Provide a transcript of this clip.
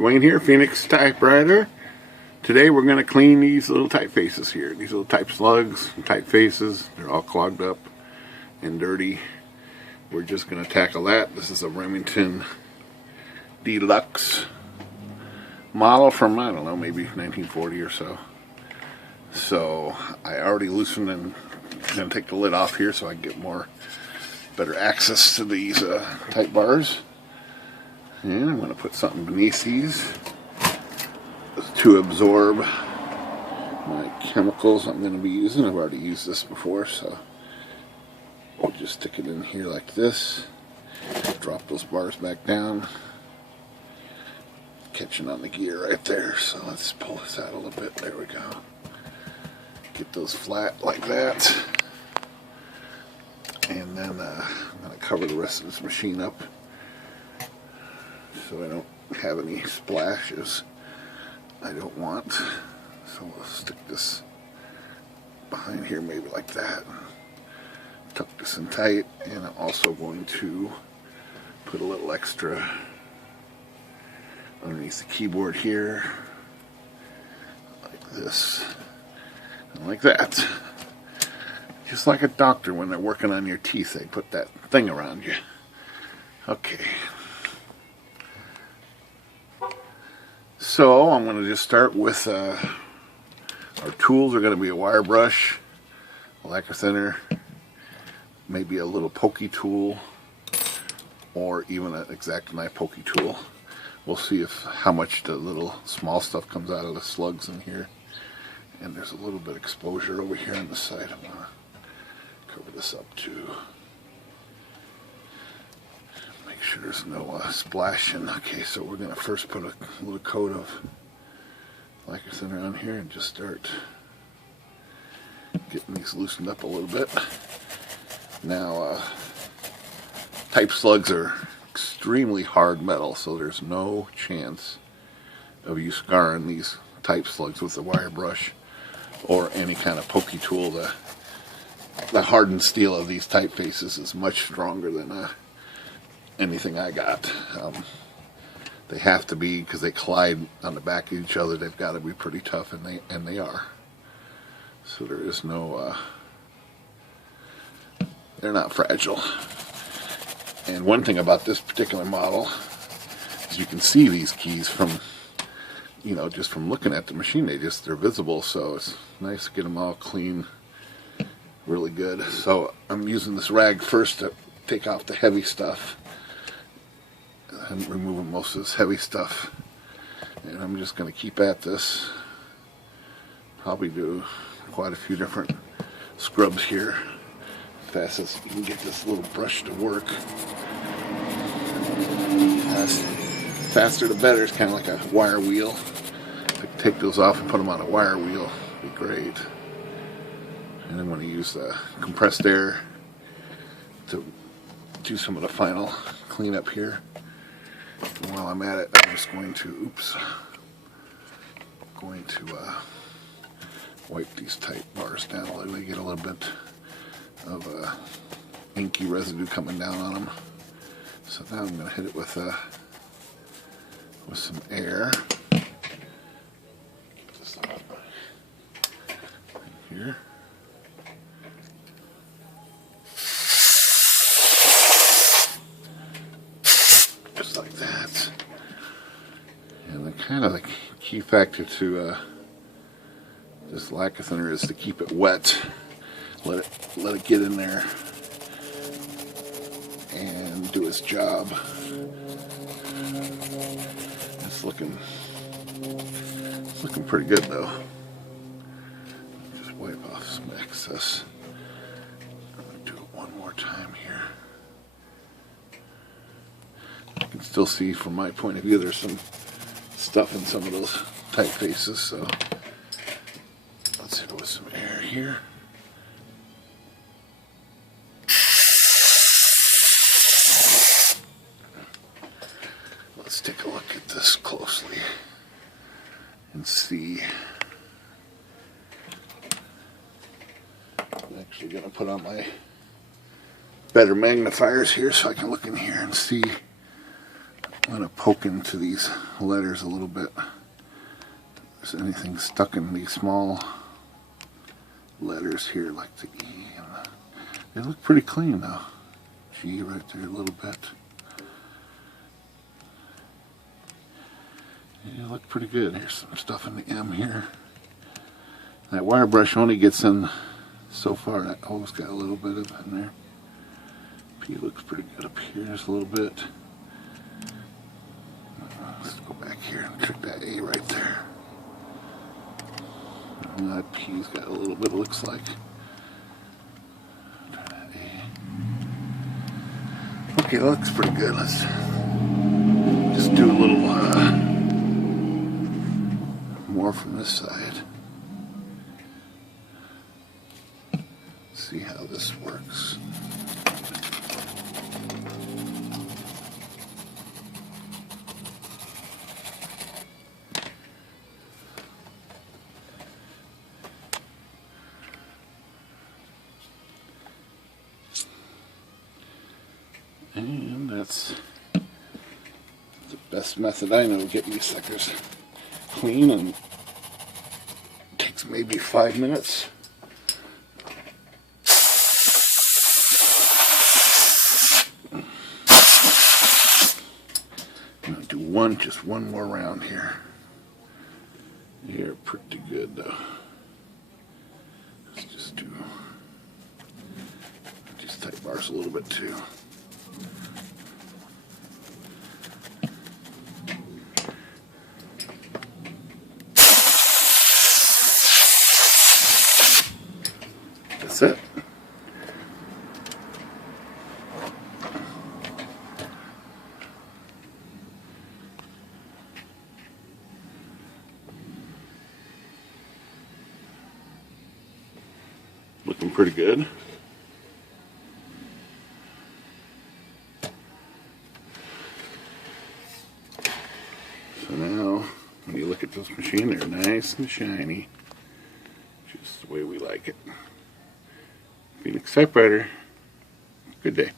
Dwayne here, Phoenix Typewriter. Today we're going to clean these little typefaces here. These little type slugs, typefaces, they're all clogged up and dirty. We're just going to tackle that. This is a Remington Deluxe model from, I don't know, maybe 1940 or so. So I already loosened and going to take the lid off here so I can get better access to these type bars. And I'm going to put something beneath these to absorb my chemicals I'm going to be using. I've already used this before, so we'll just stick it in here like this. Drop those bars back down. Catching on the gear right there, so let's pull this out a little bit. There we go. Get those flat like that. And then I'm going to cover the rest of this machine up so I don't have any splashes I don't want. So we'll stick this behind here maybe like that. Tuck this in tight, and I'm also going to put a little extra underneath the keyboard here, like this, and like that. Just like a doctor when they're working on your teeth, they put that thing around you. Okay. So I'm going to just start with our tools are going to be a wire brush, a lacquer thinner, maybe a little pokey tool, or even an X-Acto knife pokey tool. We'll see how much the little small stuff comes out of the slugs in here. And there's a little bit of exposure over here on the side. I'm going to cover this up too. Make sure there's no splashing. Okay, so we're going to first put a little coat of lacquer thinner on here and just start getting these loosened up a little bit. Now, type slugs are extremely hard metal, so there's no chance of you scarring these type slugs with a wire brush or any kind of pokey tool. The hardened steel of these typefaces is much stronger than anything I got. They have to be, because they collide on the back of each other. They've got to be pretty tough, and they are. So there is no, they're not fragile. And one thing about this particular model is you can see these keys from, just from looking at the machine. They're visible, so it's nice to get them all clean, really good. So I'm using this rag first to take off the heavy stuff and removing most of this heavy stuff. And I'm just going to keep at this. Probably do quite a few different scrubs here. Fast as you can get this little brush to work. Faster the better. It's kind of like a wire wheel. If I could take those off and put them on a wire wheel, it'd be great. And I'm going to use compressed air to do some of the final cleanup here. And while I'm at it, I'm just going to, wipe these tight bars down a little. Get a little bit of inky residue coming down on them. So now I'm going to hit it with some air. Get this off here. Just like that. And the key factor to this lacquer thinner is to keep it wet. Let it get in there and do its job. It's looking pretty good though. Just wipe off some excess. I'm going to do it one more time here. You can still see from my point of view there's some stuff in some of those typefaces, so let's hit it with some air here. Let's take a look at this closely and see. I'm actually going to put on my better magnifiers here so I can look in here and see I'm going to poke into these letters a little bit. If there's anything stuck in these small letters here, like the E. They look pretty clean though. G right there a little bit. They look pretty good. Here's some stuff in the M here. That wire brush only gets in so far. That O's got a little bit of it in there. P looks pretty good up here just a little bit. Let's go back here and check that A right there. And that P's got a little bit, it looks like. Try that A. Okay, that looks pretty good. Let's just do a little more from this side. See how this works. And that's the best method I know of getting these suckers clean, and takes maybe 5 minutes. I'm going to do just one more round here. You're pretty good though. Let's just tight bars a little bit too. That's it. Looking pretty good. So now, when you look at this machine, they're nice and shiny. Just the way we like it. Phoenix Typewriter. Good day.